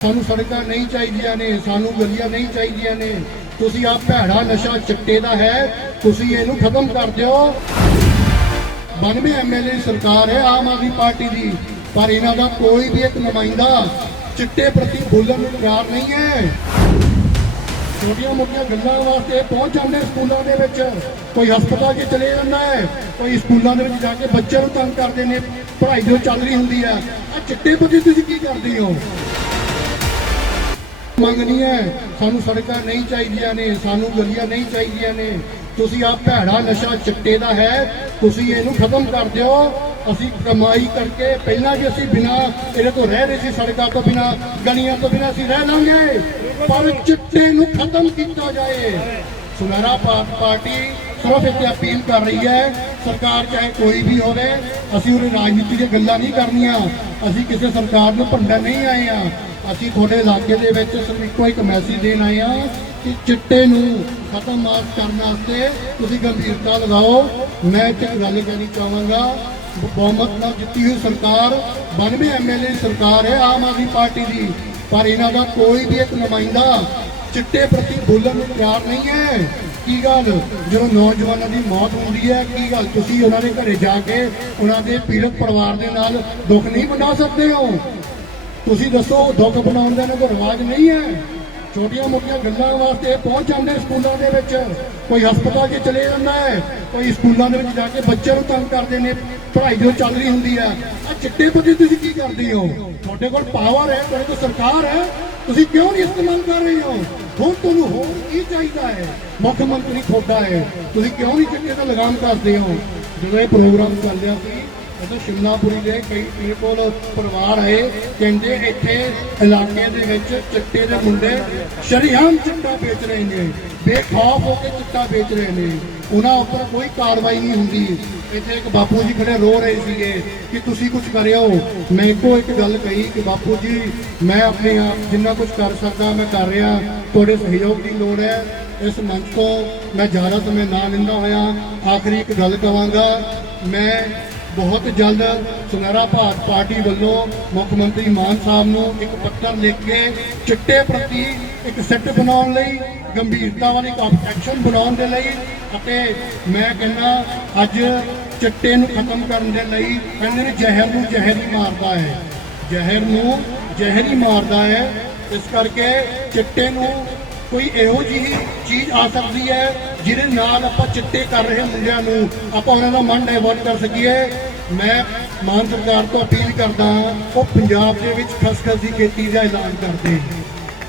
ਸਾਨੂੰ ਸੜਕਾਂ ਨਹੀਂ ਚਾਹੀਦੀਆਂ ਨੇ, ਸਾਨੂੰ ਗਲੀਆਂ ਨਹੀਂ ਚਾਹੀਦੀਆਂ ਨੇ। ਤੁਸੀਂ ਆ ਭੈੜਾ ਨਸ਼ਾ ਚਿੱਟੇ ਦਾ ਹੈ, ਤੁਸੀਂ ਇਹਨੂੰ ਖਤਮ ਕਰ ਦਿਓ। 92 ਐਮਐਲਏ ਸਰਕਾਰ ਹੈ ਆਮ ਆਦਮੀ ਪਾਰਟੀ ਦੀ, ਪਰ ਇਹਨਾਂ ਦਾ ਕੋਈ ਵੀ ਇੱਕ ਨੁਮਾਇੰਦਾ ਚਿੱਟੇ ਪ੍ਰਤੀ ਬੋਲਣ ਨੂੰ ਤਿਆਰ ਨਹੀਂ ਹੈ। ਛੋਟੀਆਂ ਮੋਟੀਆਂ ਗੱਲਾਂ ਵਾਸਤੇ ਪਹੁੰਚ ਜਾਂਦੇ ਸਕੂਲਾਂ ਦੇ ਵਿੱਚ। ਕੋਈ ਹਸਪਤਾਲ 'ਚ ਚਲੇ ਜਾਂਦਾ ਹੈ, ਕੋਈ ਸਕੂਲਾਂ ਦੇ ਵਿੱਚ ਜਾ ਕੇ ਬੱਚਿਆਂ ਨੂੰ ਤੰਗ ਕਰਦੇ ਨੇ, ਪੜ੍ਹਾਈ ਜੋ ਚੱਲ ਰਹੀ ਹੁੰਦੀ ਹੈ। ਆ ਚਿੱਟੇ ਪ੍ਰਤੀ ਤੁਸੀਂ ਕੀ ਕਰਦੇ ਹੋ? ਮੰਗ ਨਹੀਂ ਹੈ। ਸਾਨੂੰ ਸੜਕਾਂ ਨਹੀਂ ਚਾਹੀਦੀਆਂ ਨੇ, ਸਾਨੂੰ ਗਲੀਆਂ ਨਹੀਂ ਚਾਹੀਦੀਆਂ ਨੇ। ਤੁਸੀਂ ਆ ਭੈੜਾ ਨਸ਼ਾ ਚਿੱਟੇ ਦਾ ਹੈ, ਤੁਸੀਂ ਇਹਨੂੰ ਖਤਮ ਕਰ ਦਿਓ। ਅਸੀਂ ਕਮਾਈ ਕਰਕੇ ਪਹਿਲਾਂ ਵੀ ਅਸੀਂ ਬਿਨਾ ਇਹਦੇ ਤੋਂ ਰਹਿ ਰਹੇ ਸੀ, ਸੜਕਾਂ ਤੋਂ ਬਿਨਾ, ਗਲੀਆਂ ਤੋਂ ਬਿਨਾ ਅਸੀਂ ਰਹਿ ਲਾਂਗੇ। ਪਰ ਚਿੱਟੇ ਨੂੰ ਖਤਮ ਕੀਤਾ ਜਾਏ। ਸੁਨਹਿਰਾ ਪਾਰਟੀ ਸਿਰਫ ਇੱਥੇ ਅਪੀਲ ਕਰ ਰਹੀ ਹੈ, ਸਰਕਾਰ ਚਾਹੇ ਕੋਈ ਵੀ ਹੋਵੇ, ਅਸੀਂ ਉਹ ਰਾਜਨੀਤੀ ਦੀਆਂ ਗੱਲਾਂ ਨਹੀਂ ਕਰਨੀਆਂ। ਅਸੀਂ ਕਿਸੇ ਸਰਕਾਰ ਨੂੰ ਭੰਡਾ ਨਹੀਂ ਆਏ ਆ ਅਸੀਂ ਤੁਹਾਡੇ ਇਲਾਕੇ ਦੇ ਵਿੱਚ ਸਿਰਫ ਇੱਕੋ ਇੱਕ ਮੈਸੇਜ ਦੇਣ ਆਏ ਆ ਕਿ ਚਿੱਟੇ ਨੂੰ ਖਤਮ ਕਰਨ ਵਾਸਤੇ ਤੁਸੀਂ ਗੰਭੀਰਤਾ ਲਗਾਓ। ਮੈਂ ਇੱਕ ਗੱਲ ਕਹਿਣੀ ਚਾਹਾਂਗਾ। ਬਹੁਮਤ ਨਾਲ ਜਿੱਤੀ ਹੋਈ ਸਰਕਾਰ 92 ਐਮਐਲਏ ਸਰਕਾਰ ਹੈ, ਆਮ ਆਦਮੀ ਪਾਰਟੀ ਦੀ। ਪਰ ਇਹਨਾਂ ਦਾ ਕੋਈ ਵੀ ਇੱਕ ਨੁਮਾਇੰਦਾ ਚਿੱਟੇ ਪ੍ਰਤੀ ਬੋਲਣ ਨੂੰ ਤਿਆਰ ਨਹੀਂ ਹੈ। ਕੀ ਗੱਲ? ਜਦੋਂ ਨੌਜਵਾਨਾਂ ਦੀ ਮੌਤ ਹੁੰਦੀ ਹੈ, ਕੀ ਗੱਲ? ਤੁਸੀਂ ਉਹਨਾਂ ਦੇ ਘਰੇ ਜਾ ਕੇ ਉਹਨਾਂ ਦੇ ਪੀੜਤ ਪਰਿਵਾਰ ਦੇ ਨਾਲ ਦੁੱਖ ਨਹੀਂ ਮਨਾ ਸਕਦੇ ਹੋ? ਤੁਸੀਂ ਦੱਸੋ, ਦੁੱਖ ਬਣਾਉਣ ਦਾ ਇਹਨਾਂ ਦਾ ਰਿਵਾਜ ਨਹੀਂ ਹੈ? ਛੋਟੀਆਂ ਮੋਟੀਆਂ ਗੱਲਾਂ ਵਾਸਤੇ ਪਹੁੰਚ ਜਾਂਦੇ ਸਕੂਲਾਂ ਦੇ ਵਿੱਚ। ਕੋਈ ਹਸਪਤਾਲ 'ਚ ਚਲੇ ਜਾਂਦਾ ਹੈ, ਕੋਈ ਸਕੂਲਾਂ ਦੇ ਵਿੱਚ ਜਾ ਕੇ ਬੱਚਿਆਂ ਨੂੰ ਤੰਗ ਕਰਦੇ ਨੇ, ਪੜ੍ਹਾਈ ਜੋ ਚੱਲ ਰਹੀ ਹੁੰਦੀ ਹੈ। ਆ ਚਿੱਟੇ ਪ੍ਰਤੀ ਤੁਸੀਂ ਕੀ ਕਰਦੇ ਹੋ? ਤੁਹਾਡੇ ਕੋਲ ਪਾਵਰ ਹੈ, ਤੁਹਾਡੇ ਕੋਲ ਸਰਕਾਰ ਹੈ। ਤੁਸੀਂ ਕਿਉਂ ਨਹੀਂ ਇਸਤੇਮਾਲ ਕਰ ਰਹੇ ਹੋ? ਹੁਣ ਤੁਹਾਨੂੰ ਹੋਰ ਕੀ ਚਾਹੀਦਾ ਹੈ? ਮੁੱਖ ਮੰਤਰੀ ਤੁਹਾਡਾ ਹੈ। ਤੁਸੀਂ ਕਿਉਂ ਨਹੀਂ ਚਿੱਟੇ ਦਾ ਲਗਾਮ ਕਰਦੇ ਹੋ? ਜਦੋਂ ਇਹ ਪ੍ਰੋਗਰਾਮ ਚੱਲ ਰਿਹਾ ਸੀ ਉਦੋਂ ਸ਼ਿਮਲਾਪੁਰੀ ਦੇ ਕਈ ਮੇਰੇ ਕੋਲ ਪਰਿਵਾਰ ਆਏ, ਕਹਿੰਦੇ ਇੱਥੇ ਇਲਾਕੇ ਦੇ ਵਿੱਚ ਚਿੱਟੇ ਦੇ ਮੁੰਡੇ ਸ਼ਰੀਆਮ ਚਿੱਟਾ ਵੇਚ ਰਹੇ ਨੇ, ਬੇਖੌਫ ਹੋ ਕੇ ਚਿੱਟਾ ਵੇਚ ਰਹੇ ਨੇ। ਉਹਨਾਂ ਉੱਪਰ ਕੋਈ ਕਾਰਵਾਈ ਨਹੀਂ ਹੁੰਦੀ। ਇੱਥੇ ਇੱਕ ਬਾਪੂ ਜੀ ਖੜੇ ਰੋ ਰਹੇ ਸੀਗੇ ਕਿ ਤੁਸੀਂ ਕੁਝ ਕਰਿਓ। ਮੈਂ ਇੱਕੋ ਇੱਕ ਗੱਲ ਕਹੀ ਕਿ ਬਾਪੂ ਜੀ, ਮੈਂ ਆਪਣੇ ਆਪ ਜਿੰਨਾ ਕੁਝ ਕਰ ਸਕਦਾ, ਮੈਂ ਕਰ ਰਿਹਾ। ਤੁਹਾਡੇ ਸਹਿਯੋਗ ਦੀ ਲੋੜ ਹੈ। ਇਸ ਮੰਚ ਤੋਂ ਮੈਂ ਜ਼ਿਆਦਾ ਸਮੇਂ ਨਾ ਲੈਂਦਾ ਹੋਇਆ। ਆਖਰੀ ਇੱਕ ਗੱਲ ਕਵਾਂਗਾ। ਮੈਂ ਬਹੁਤ ਜਲਦ ਸੁਨਹਿਰਾ ਭਾਰਤ ਪਾਰਟੀ ਵੱਲੋਂ ਮੁੱਖ ਮੰਤਰੀ ਮਾਨ ਸਾਹਿਬ ਨੂੰ ਇੱਕ ਪੱਤਰ ਲਿਖ ਕੇ ਚਿੱਟੇ ਪ੍ਰਤੀ ਇੱਕ ਸੈੱਟ ਬਣਾਉਣ ਲਈ ਗੰਭੀਰਤਾ ਵਾਲੀ ਇੱਕ ਐਕਸ਼ਨ ਬਣਾਉਣ ਦੇ ਲਈ ਅਤੇ ਮੈਂ ਕਹਿੰਦਾ ਅੱਜ ਚਿੱਟੇ ਨੂੰ ਖਤਮ ਕਰਨ ਦੇ ਲਈ ਕਹਿੰਦੇ ਨੇ ਜ਼ਹਿਰ ਨੂੰ ਜ਼ਹਿਰ ਹੀ ਮਾਰਦਾ ਹੈ। ਜ਼ਹਿਰ ਨੂੰ ਜ਼ਹਿਰ ਹੀ ਮਾਰਦਾ ਹੈ। ਇਸ ਕਰਕੇ ਚਿੱਟੇ ਨੂੰ ਕੋਈ ਇਹੋ ਜਿਹੀ ਚੀਜ਼ ਆ ਸਕਦੀ ਹੈ ਜਿਹਦੇ ਨਾਲ ਆਪਾਂ ਚਿੱਟੇ ਕਰ ਰਹੇ ਮੁੰਡਿਆਂ ਨੂੰ, ਆਪਾਂ ਉਹਨਾਂ ਦਾ ਮਨ ਡਾਇਵਰਟ ਕਰ ਸਕੀਏ। ਮੈਂ ਮਾਨ ਸਰਕਾਰ ਤੋਂ ਅਪੀਲ ਕਰਦਾ ਉਹ ਪੰਜਾਬ ਦੇ ਵਿੱਚ ਖਸਖਸ ਦੀ ਖੇਤੀ ਦਾ ਐਲਾਨ ਕਰਦੇ।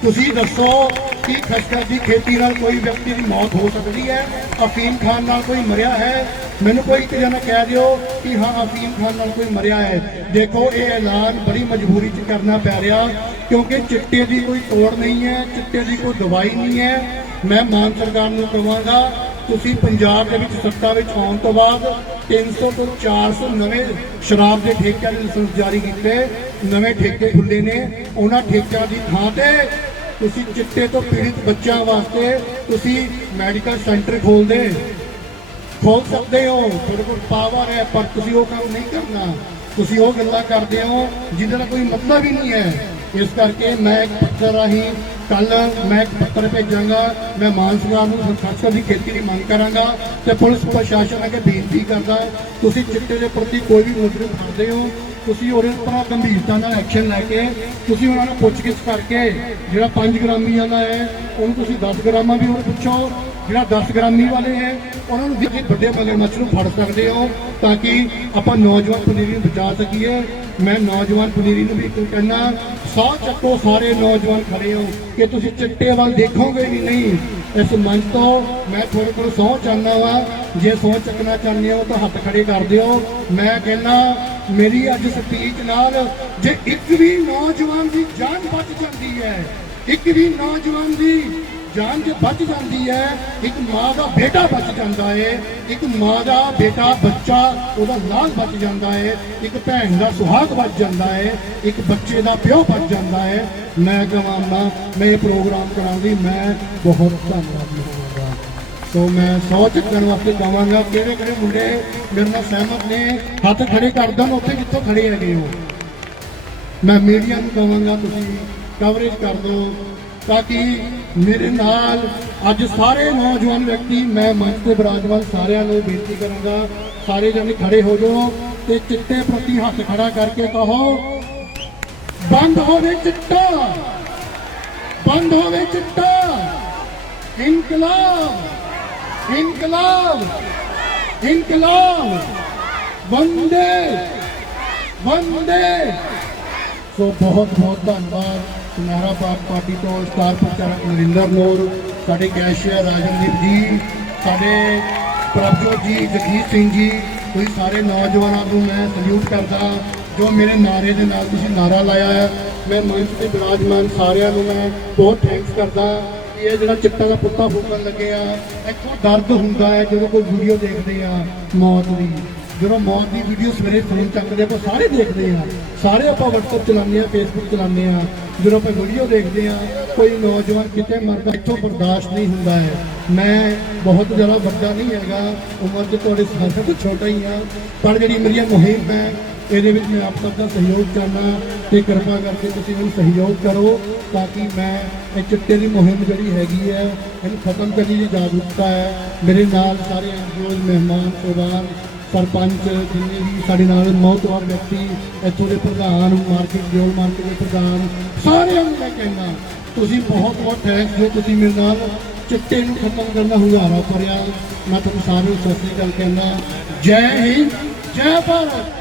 ਤੁਸੀਂ ਦੱਸੋ ਕਿ ਖਸਖਸ ਦੀ ਖੇਤੀ ਨਾਲ ਕੋਈ ਵਿਅਕਤੀ ਦੀ ਮੌਤ ਹੋ ਸਕਦੀ ਹੈ? ਅਫੀਮ ਖਾਨ ਨਾਲ ਕੋਈ ਮਰਿਆ ਹੈ? ਮੈਨੂੰ ਕੋਈ ਇੱਕ ਜਣਾ ਕਹਿ ਦਿਓ ਕਿ ਹਾਂ, ਅਫੀਮ ਖਾਨ ਨਾਲ ਕੋਈ ਮਰਿਆ ਹੈ। ਦੇਖੋ, ਇਹ ਐਲਾਨ ਬੜੀ ਮਜਬੂਰੀ 'ਚ ਕਰਨਾ ਪੈ ਰਿਹਾ, ਕਿਉਂਕਿ ਚਿੱਟੇ ਦੀ ਕੋਈ ਤੋੜ ਨਹੀਂ ਹੈ, ਚਿੱਟੇ ਦੀ ਕੋਈ ਦਵਾਈ ਨਹੀਂ ਹੈ। ਮੈਂ ਮਾਨ ਸਰਕਾਰ ਨੂੰ ਕਹਾਂਗਾ, ਤੁਸੀਂ ਪੰਜਾਬ ਦੇ ਵਿੱਚ ਸੱਤਾ ਵਿੱਚ ਆਉਣ ਤੋਂ ਬਾਅਦ 300 ਤੋਂ 400 ਨਵੇਂ ਸ਼ਰਾਬ ਦੇ ਠੇਕਿਆਂ ਦੇ ਲਾਇਸੈਂਸ ਜਾਰੀ ਕੀਤੇ। ਨਵੇਂ ਠੇਕੇ ਖੁੱਲੇ ਨੇ। ਉਹਨਾਂ ਠੇਕਿਆਂ ਦੀ ਥਾਂ ਤੇ ਤੁਸੀਂ ਚਿੱਟੇ ਤੋਂ ਪੀੜਿਤ ਬੱਚਿਆਂ ਵਾਸਤੇ ਤੁਸੀਂ ਮੈਡੀਕਲ ਸੈਂਟਰ ਖੋਲਦੇ ਖੋਲ ਸਕਦੇ ਹੋ। ਤੁਹਾਡੇ ਕੋਲ ਪਾਵਰ ਹੈ, ਪਰ ਤੁਸੀਂ ਉਹ ਕੰਮ ਨਹੀਂ ਕਰਨਾ। ਤੁਸੀਂ ਉਹ ਗੱਲਾਂ ਕਰਦੇ ਹੋ ਜਿਹਦਾ ਦਾ ਕੋਈ ਮਤਲਬ ਹੀ ਨਹੀਂ ਹੈ। ਇਸ ਕਰਕੇ ਮੈਂ ਇੱਕ ਪੱਤਰ ਰਾਹੀਂ ਕੱਲ ਮੈਂ ਇੱਕ ਪੱਤਰ ਭੇਜਾਂਗਾ, ਮੈਂ ਮਾਨ ਸਰਕਾਰ ਨੂੰ ਸੰਸਦ ਦੀ ਖੇਤੀ ਦੀ ਮੰਗ ਕਰਾਂਗਾ ਤੇ ਪੁਲਿਸ ਪ੍ਰਸ਼ਾਸਨ ਅੱਗੇ ਬੇਨਤੀ ਕਰਦਾ ਤੁਸੀਂ ਚਿੱਟੇ ਦੇ ਪ੍ਰਤੀ ਕੋਈ ਵੀ ਮੁਜਰਮ ਕਰਦੇ ਹੋ ਤੁਸੀਂ ਉਹਦੇ ਉੱਪਰ ਗੰਭੀਰਤਾ ਨਾਲ ਐਕਸ਼ਨ ਲੈ ਕੇ ਤੁਸੀਂ ਉਹਨਾਂ ਨੂੰ ਪੁੱਛਗਿੱਛ ਕਰਕੇ ਜਿਹੜਾ 5 ਗ੍ਰਾਮੀ ਵਾਲਾ ਹੈ, ਉਹਨੂੰ ਤੁਸੀਂ 10 ਗ੍ਰਾਮਾਂ ਵੀ ਉਹਨੂੰ ਪੁੱਛੋ। ਜਿਹੜਾ 10 ਗ੍ਰਾਮੀ ਵਾਲੇ ਹੈ, ਉਹਨਾਂ ਨੂੰ ਵੀ ਵੱਡੇ ਮਗਰਮੱਛ ਨੂੰ ਫੜ ਸਕਦੇ ਹੋ ਤਾਂ ਕਿ ਆਪਾਂ ਨੌਜਵਾਨ ਪਨੀਰੀ ਨੂੰ ਬਚਾ ਸਕੀਏ। ਮੈਂ ਨੌਜਵਾਨ ਪਨੀਰੀ ਨੂੰ ਵੀ ਇੱਕ ਕਹਿਣਾ ਸੌ ਚੱਕੋ ਸਾਰੇ ਨੌਜਵਾਨ ਖੜੇ ਹੋ। ਕਿ ਤੁਸੀਂ ਚਿੱਟੇ ਵੱਲ ਦੇਖੋਗੇ ਵੀ ਨਹੀਂ। ਇਸ ਮੰਚ ਤੋਂ ਮੈਂ ਤੁਹਾਡੇ ਕੋਲ ਸਹੁੰ ਚਾਹੁੰਦਾ ਵਾ। ਜੇ ਸਹੁੰ ਚੱਕਣਾ ਚਾਹੁੰਦੇ ਹੋ ਤਾਂ ਹੱਥ ਖੜੇ ਕਰ ਦਿਓ। ਮੈਂ ਕਹਿੰਦਾ ਮੇਰੀ ਅੱਜ ਸਪੀਚ ਨਾਲ ਜੇ ਇੱਕ ਵੀ ਨੌਜਵਾਨ ਦੀ ਜਾਨ ਬਚ ਜਾਂਦੀ ਹੈ, ਇੱਕ ਵੀ ਨੌਜਵਾਨ ਦੀ ਜਾਨ ਜੇ ਬਚ ਜਾਂਦੀ ਹੈ, ਇੱਕ ਮਾਂ ਦਾ ਬੇਟਾ ਬਚ ਜਾਂਦਾ ਹੈ, ਇੱਕ ਮਾਂ ਦਾ ਬੇਟਾ, ਬੱਚਾ ਉਹਦਾ ਲਾਲ ਬਚ ਜਾਂਦਾ ਹੈ, ਇੱਕ ਭੈਣ ਦਾ ਸੁਹਾਗ ਬਚ ਜਾਂਦਾ ਹੈ, ਇੱਕ ਬੱਚੇ ਦਾ ਪਿਓ ਬਚ ਜਾਂਦਾ ਹੈ। ਮੈਂ ਕਹਾਂਗਾ, ਮੈਂ ਇਹ ਪ੍ਰੋਗਰਾਮ ਕਰਾਂਗੀ, ਮੈਂ ਬਹੁਤ ਧੰਨਵਾਦੀ ਹੋਵਾਂਗਾ। ਸੋ ਮੈਂ ਸੌ ਚੱਕਣ ਵਾਸਤੇ ਕਹਾਂਗਾ ਕਿਹੜੇ ਕਿਹੜੇ ਮੁੰਡੇ ਮੇਰੇ ਨਾਲ ਸਹਿਮਤ ਨੇ, ਹੱਥ ਖੜੇ ਕਰ ਦੇਣ ਉੱਥੇ ਜਿੱਥੋਂ ਖੜੇ ਹੈਗੇ ਹੋ। ਮੈਂ ਮੀਡੀਆ ਨੂੰ ਕਹਾਂਗਾ ਤੁਸੀਂ ਕਵਰੇਜ ਕਰ ਦਿਓ, ਤਾਂ ਕਿ ਮੇਰੇ ਨਾਲ ਅੱਜ ਸਾਰੇ ਨੌਜਵਾਨ ਵਿਅਕਤੀ, ਮੈਂ ਮੰਚ ਤੇ ਬਿਰਾਜਮਾਨ ਸਾਰਿਆਂ ਨੂੰ ਬੇਨਤੀ ਕਰਾਂਗਾ, ਸਾਰੇ ਜਣੇ ਖੜੇ ਹੋ ਜਾਓ ਤੇ ਚਿੱਟੇ ਪ੍ਰਤੀ ਹੱਥ ਖੜਾ ਕਰਕੇ ਕਹੋ, ਬੰਦ ਹੋਵੇ ਚਿੱਟਾ! ਬੰਦ ਹੋਵੇ ਚਿੱਟਾ! ਇਨਕਲਾਬ! ਇਨਕਲਾਬ ਇਨਕਲਾਬ ਵੰਦੇ ਵੰਦੇ ਸੋ ਬਹੁਤ ਬਹੁਤ ਧੰਨਵਾਦ ਸੁਨਹਿਰਾ ਪਾਕ ਪਾਰਟੀ ਤੋਂ ਸਟਾਰ ਪ੍ਰਚਾਰਕ ਨਰਿੰਦਰ ਮੋਰ ਸਾਡੇ ਕੈਸ਼ੀਅਰ ਰਾਜਨਦੀਪ ਜੀ ਸਾਡੇ ਪ੍ਰਭਜੋਤ ਜੀ ਜਗਜੀਤ ਸਿੰਘ ਜੀ ਤੁਸੀਂ ਸਾਰੇ ਨੌਜਵਾਨਾਂ ਨੂੰ ਮੈਂ ਸਲੂਟ ਕਰਦਾ ਜੋ ਮੇਰੇ ਨਾਰੇ ਦੇ ਨਾਲ ਤੁਸੀਂ ਨਾਰਾ ਲਾਇਆ ਹੈ ਮੈਂ ਮੰਚ ਤੇ ਬਿਰਾਜਮਾਨ ਸਾਰਿਆਂ ਨੂੰ ਮੈਂ ਬਹੁਤ ਥੈਂਕਸ ਕਰਦਾ ਕਿ ਇਹ ਜਿਹੜਾ ਚਿੱਟਾ ਦਾ ਪੁੱਤਾ ਫੂਕਣ ਲੱਗੇ ਆ, ਇੱਥੋਂ ਦਰਦ ਹੁੰਦਾ ਹੈ ਜਦੋਂ ਕੋਈ ਵੀਡੀਓ ਦੇਖਦੇ ਆ ਮੌਤ ਦੀ। ਜਦੋਂ ਮੌਤ ਦੀ ਵੀਡੀਓ ਸਵੇਰੇ ਫੋਨ ਚੱਕਦੇ ਆਪਾਂ ਸਾਰੇ ਦੇਖਦੇ ਆ। ਸਾਰੇ ਆਪਾਂ WhatsApp ਚਲਾਉਂਦੇ ਆ, Facebook ਚਲਾਉਂਦੇ ਆ। ਜਦੋਂ ਆਪਾਂ ਵੀਡੀਓ ਦੇਖਦੇ ਆ, ਕੋਈ ਨੌਜਵਾਨ ਕਿਤੇ ਮਰਦਾ, ਇੱਥੋਂ ਬਰਦਾਸ਼ਤ ਨਹੀਂ ਹੁੰਦਾ ਹੈ। ਮੈਂ ਬਹੁਤ ਜ਼ਿਆਦਾ ਵੱਡਾ ਨਹੀਂ ਹੈਗਾ, ਉਮਰ 'ਚ ਤੁਹਾਡੇ ਸਾਰਿਆਂ ਤੋਂ ਛੋਟਾ ਹੀ ਆ, ਪਰ ਜਿਹੜੀ ਮੇਰੀ ਮੁਹਿੰਮ ਹੈ ਇਹਦੇ ਵਿੱਚ ਮੈਂ ਆਪ ਸਭ ਦਾ ਸਹਿਯੋਗ ਕਰਨਾ ਤੇ ਕਿਰਪਾ ਕਰਕੇ ਤੁਸੀਂ ਮੈਨੂੰ ਸਹਿਯੋਗ ਕਰੋ ਤਾਂ ਕਿ ਮੈਂ ਇਹ ਚਿੱਟੇ ਦੀ ਮੁਹਿੰਮ ਜਿਹੜੀ ਹੈਗੀ ਹੈ, ਇਹਨੂੰ ਖਤਮ ਕਰਨ ਦੀ ਜਾਗਰੂਕਤਾ ਹੈ। ਮੇਰੇ ਨਾਲ ਸਾਰੇ ਐਨਜੀਓਜ਼ ਮਹਿਮਾਨ ਸੋਬਾਨ ਸਰਪੰਚ, ਜਿੰਨੇ ਵੀ ਸਾਡੇ ਨਾਲ ਮੌਤਵਾਰ ਵਿਅਕਤੀ, ਇੱਥੋਂ ਦੇ ਪ੍ਰਧਾਨ, ਮਾਰਕੀਟ ਦਿਓਲ ਮਾਰਕੀਟ ਦੇ ਪ੍ਰਧਾਨ, ਸਾਰਿਆਂ ਨੂੰ ਮੈਂ ਕਹਿੰਦਾ, ਤੁਸੀਂ ਬਹੁਤ ਬਹੁਤ ਥੈਂਕਸ ਜੋ ਤੁਸੀਂ ਮੇਰੇ ਨਾਲ ਚਿੱਟੇ ਨੂੰ ਖਤਮ ਕਰਨ ਦਾ ਹੁਲਾਰਾ ਕਰਿਆ ਮੈਂ ਤੁਹਾਨੂੰ ਸਾਰਿਆਂ ਨੂੰ ਸਤਿ ਸ੍ਰੀ ਅਕਾਲ ਕਹਿੰਦਾ, ਜੈ ਹਿੰਦ, ਜੈ ਭਾਰਤ।